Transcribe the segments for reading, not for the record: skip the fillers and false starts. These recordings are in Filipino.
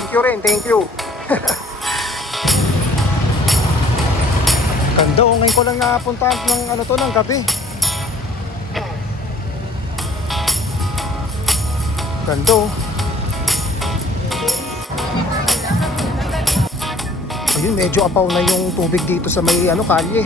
Thank you rin, thank you. Ganda, ngayon ko lang napuntahan ng ano to, ng gabi. Ganda. Ayun, medyo apaw na yung tubig dito sa may ano, kalye.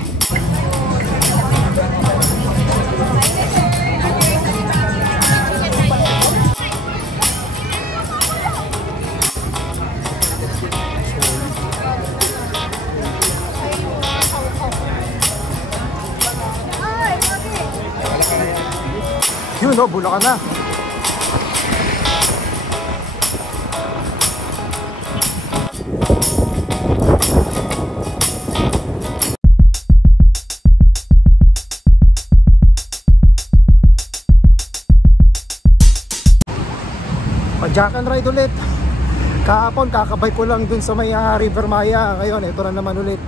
Yun, no, Bulacan na. Jack and ride ulit. Kahapon kakabay ko lang dun sa may River Maya. Ngayon ito na naman ulit.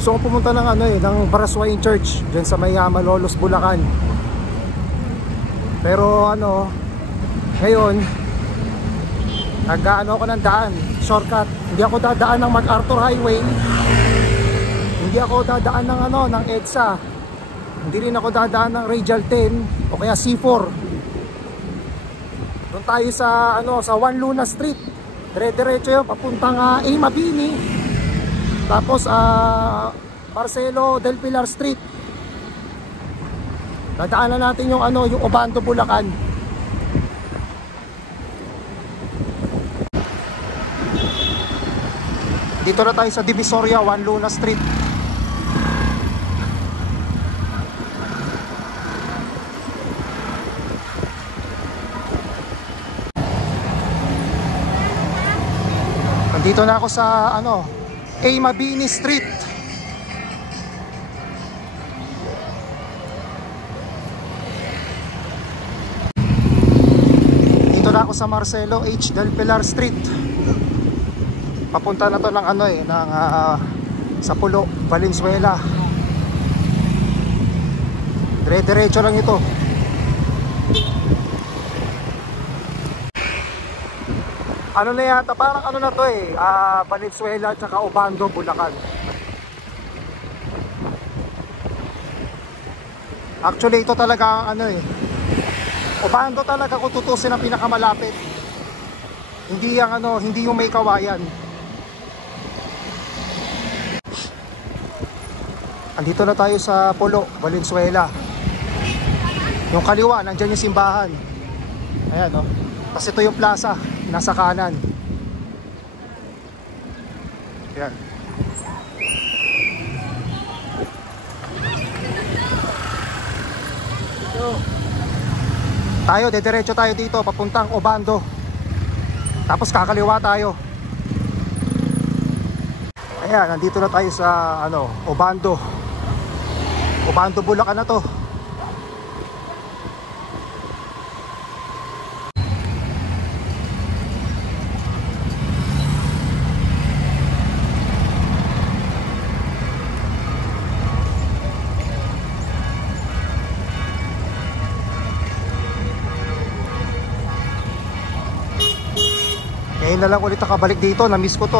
Gusto ko pumunta ng ano ng Baraswain Church dyan sa may Malolos, Bulacan. Pero ano, ngayon nag-ano ako ng daan, shortcut. Hindi ako dadaan ng MacArthur Highway. Hindi ako dadaan ng ano, ng EDSA. Hindi rin ako dadaan ng Radial 10 o kaya C4. Doon tayo sa ano, sa Juan Luna Street. Dire-diretso 'yon papuntang A. Mabini. Tapos Marcelo del Pilar Street. Dadaanan natin yung ano, yung Obando, Bulacan. Dito na tayo sa Divisoria, Juan Luna Street. Dito na ako sa ano, Mabini Street. Dito na ako sa Marcelo H. del Pilar Street. Papunta na to ng ano ng sa Pulo, Valenzuela. Dire-diretso lang ito. Ano na yata, parang ano na to Valenzuela tsaka Obando, Bulacan. Actually ito talaga ang ano Obando talaga kung tutusin ang pinakamalapit. Hindi yung ano, hindi yung may kawayan. Andito na tayo sa Pulo, Valenzuela. Yung kaliwa, nandiyan yung simbahan. Ayan Tapos ito yung plaza, nasa kanan. Ayan. Tayo, dediretso tayo dito, papuntang Obando. Tapos kakaliwa tayo. Ayan, nandito na tayo sa ano, Obando. Obando, Bulacan na to. Ngayon na lang ulit nakabalik dito, na-miss ko to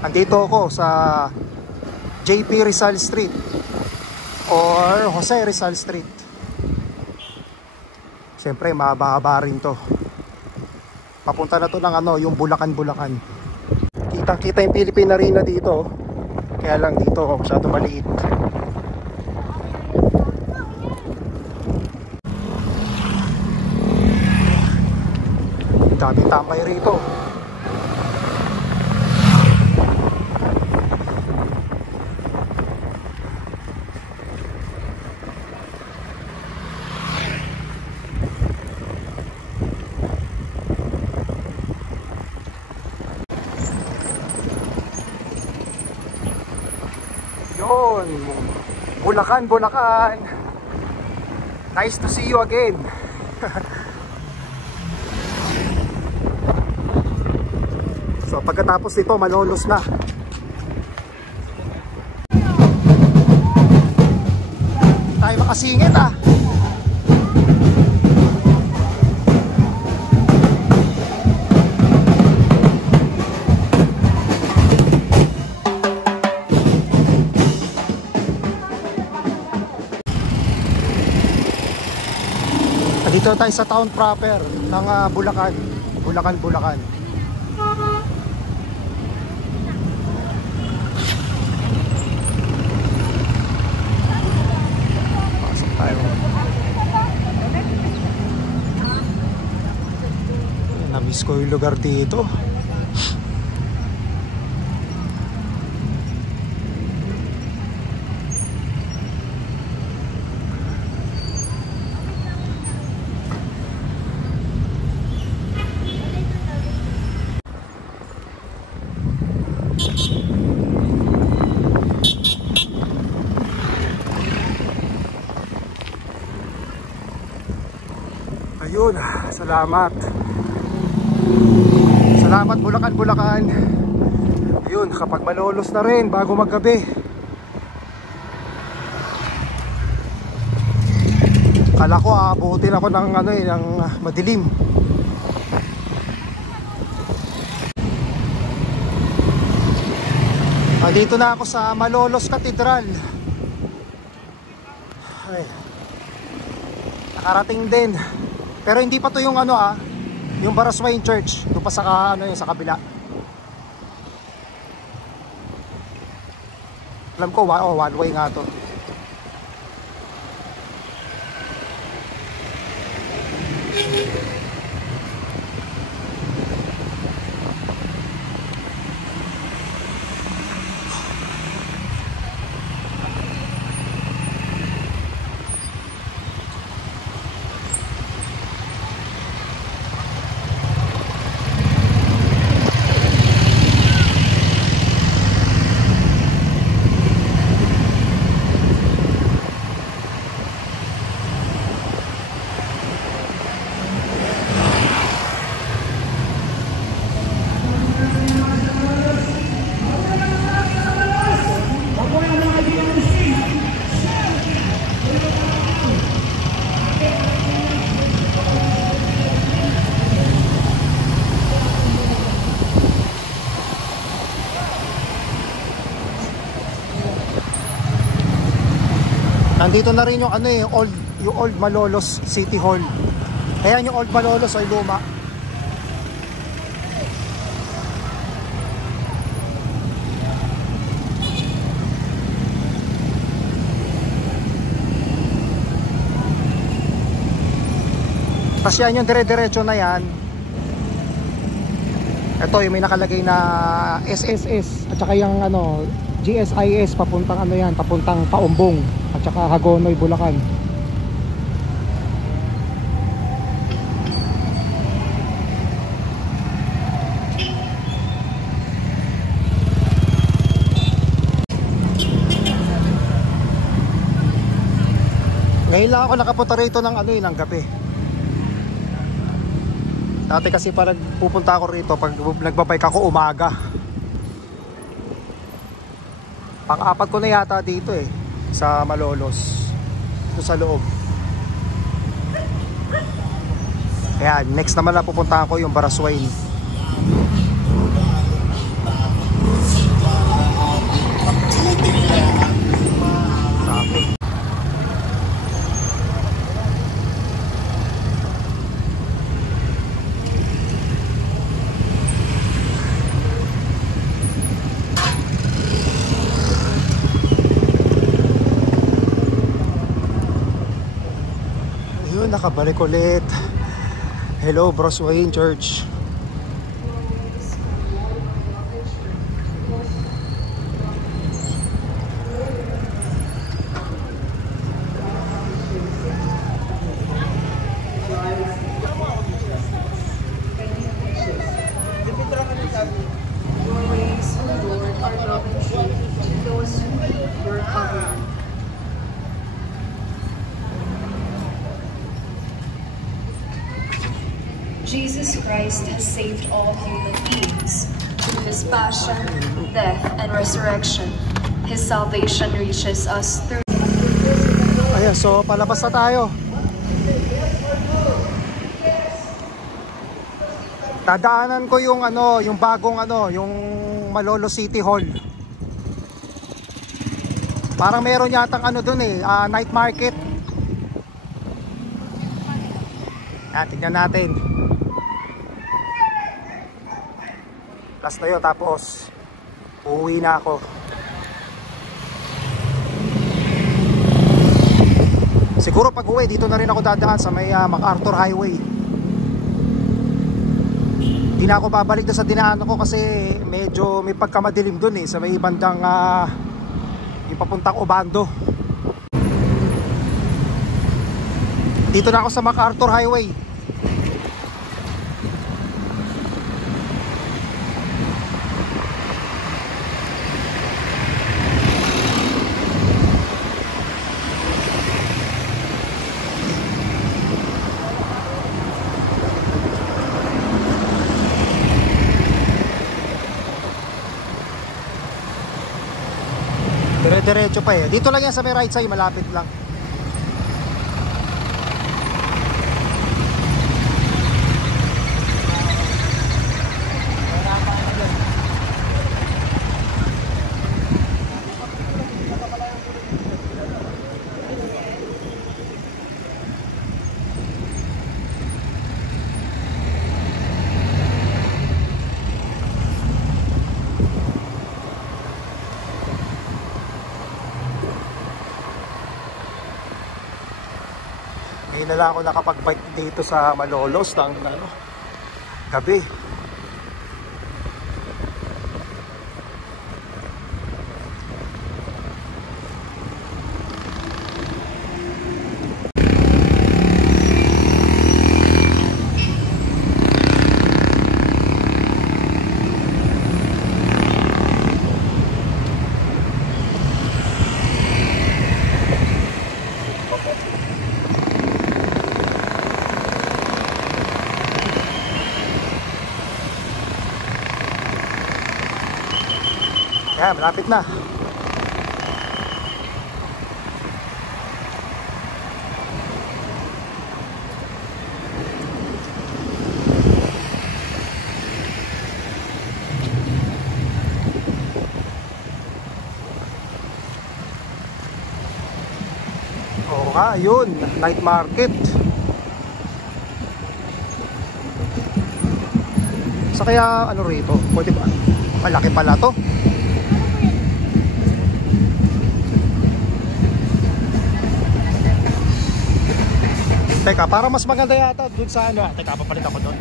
Andito ako sa JP Rizal Street or Jose Rizal Street. Siyempre mahaba-haba rin to. Papunta na to ng ano, yung Bulacan. Kitang-kita yung Philippine Arena dito. Kaya lang dito masyado maliit. Daming tambay rito. Yun, Bulacan. Nice to see you again. So pagkatapos nito, Malolos na. nakasingit ah. Dito tayo sa town proper ng Bulacan. Bulacan. Pasok tayo. Na-miss ko yung lugar dito. Ayun, salamat Bulacan. Ayun, kapag malolos na rin bago maggabi. Kala ko abutin ako ng ng madilim. Dito na ako sa Malolos Cathedral. Ay, nakarating din. Pero hindi pa to yung yung Baraswain Church. Doon pa sa yung sa kabila. Alam ko, one way nga to. Nandito na rin yung yung old Malolos City Hall. Ayan yung old Malolos ay luma. Tapos yan yung dire-diretso na yan. Ito yung may nakalagay na SSS at saka yung GSIS papuntang papuntang Paumbong at saka Hagonoy, Bulacan. Ngayon lang ako nakapunta rito ng gabi. Dati kasi parang pupunta ako rito pag nagbabike ako umaga. Pang-apat ko na yata dito sa Malolos. Dito sa loob. Kaya next naman na pupuntahan ko yung Baraswain. Nakabalik ulit. Hello, Baraswain Church. Jesus Christ has saved all human beings. Through his passion, death, and resurrection, his salvation reaches us through. Ayan, so palabas na tayo. Dadaanan ko yung yung bagong yung Malolo City Hall. Parang meron yatang doon night market. Tingnan natin. Last na yun, tapos uuwi na ako. Siguro pag uwi dito na rin ako dadaan sa may MacArthur Highway. Hindi na ako babalik doon sa dinaanan ko kasi medyo may pagkamadilim doon sa may bandang yung papuntang Obando. Dito na ako sa MacArthur Highway. Dire-diretso pa Dito lang yan sa may right side, malapit lang. Ngayon na lang ako nakapag-bike dito sa Malolos ng gabi. Kaya malapit na. Oo nga, yun, night market. Sa kaya rito, pwede ba? Malaki pala to. Teka, para mas maganda yata dun sa teka, papalit ako dun.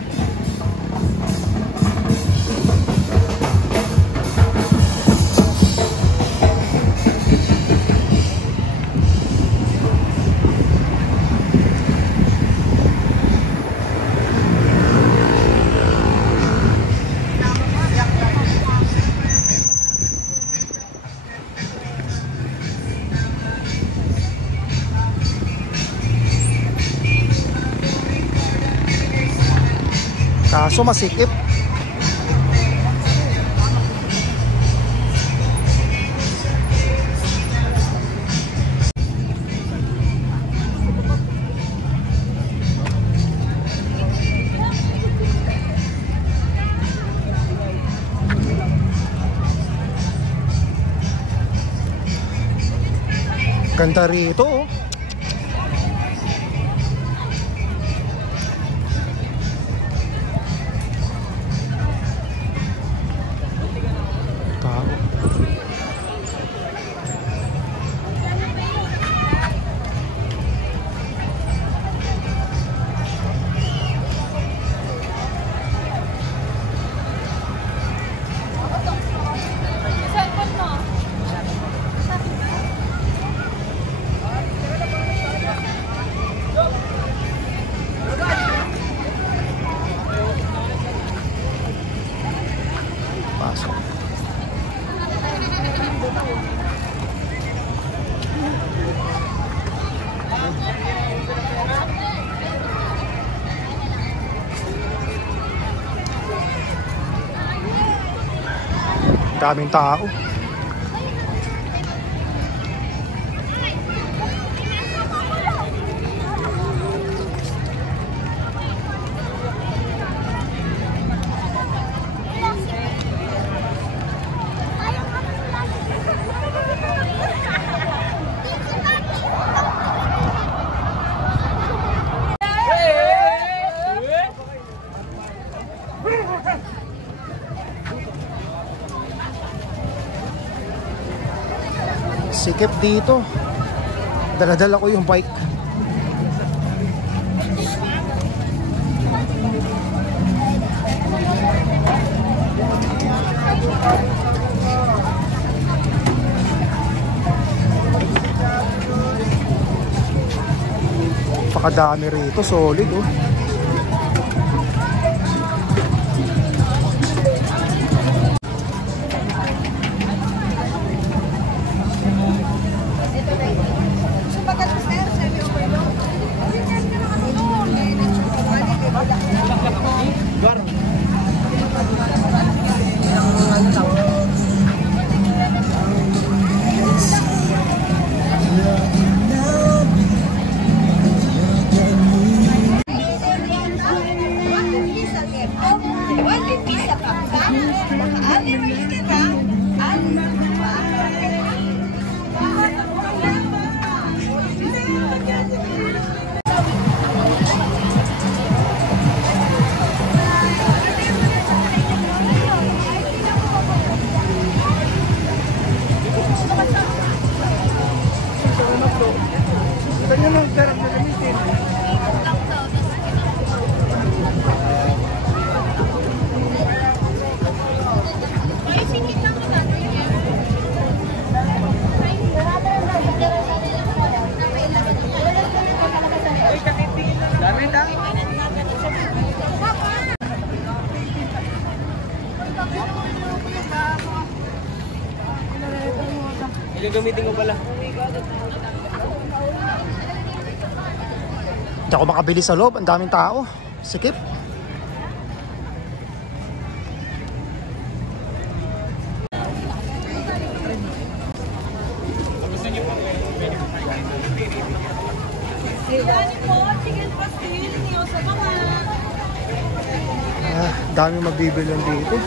Kaso masikip. Ganda rito oh. Daming tao. Sikip dito. Dala-dala ko yung bike. Pakadami rito, solid oh. Gagamitin ko pala. Hindi ako makabili sa loob, ang daming tao. Sikip. Daming magbibilan dito.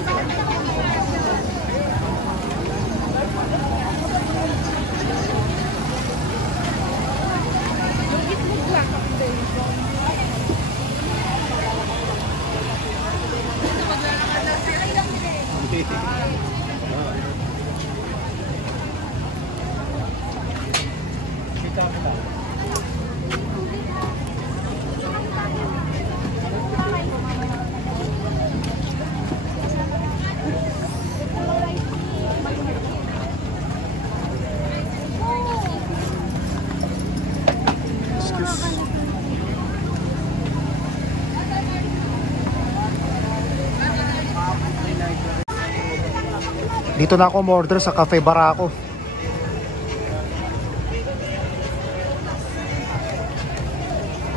Dito na ako umorder sa Cafe Barako.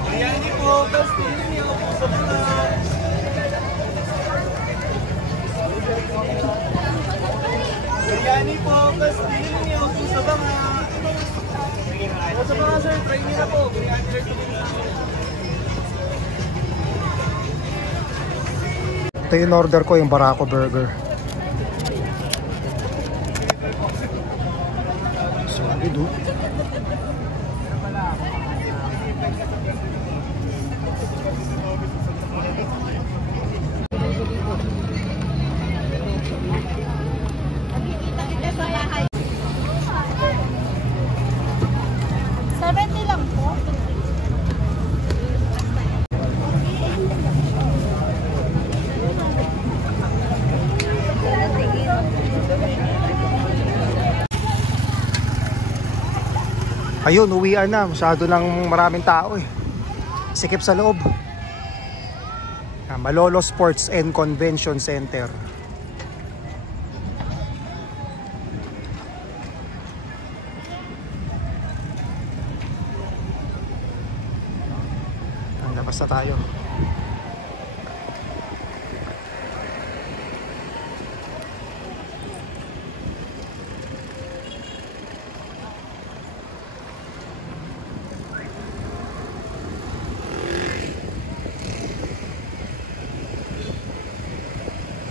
Biryani po, Castillo po sa mga. Biryani po, Castillo po sa mga. Sa mga sir, try nyo na po. Biryani sir. Ito yung order ko, yung Barako Burger. Solid oh. Ayun, uwian na. Masyado ng maraming tao eh. Sikip sa loob. Malolo Sports and Convention Center. Labas na tayo.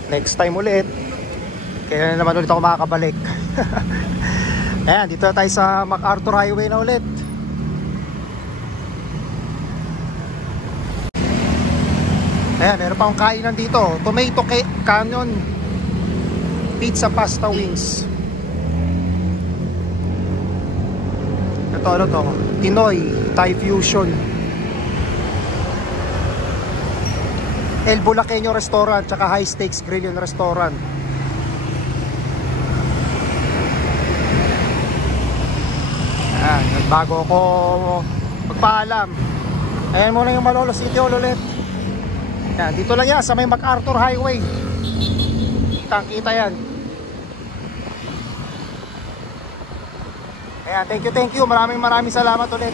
Next time ulit. Kaya naman ulit ako makakabalik. Ayan, dito na tayo sa MacArthur Highway na ulit. Ayan, meron pa akong kainan dito. Tomato Cannon Pizza Pasta Wings. Ito, ano to? Tinoy Thai Fusion. El Bulaqueño Restaurant, tsaka High Stakes Grill and Restaurant. Ayan, bago ako magpaalam, ayan muna yung Malolos City Hall ulit. Ayan, dito lang yan sa may MacArthur Highway. Kitang-kita yan. Ayan, thank you. Maraming salamat ulit.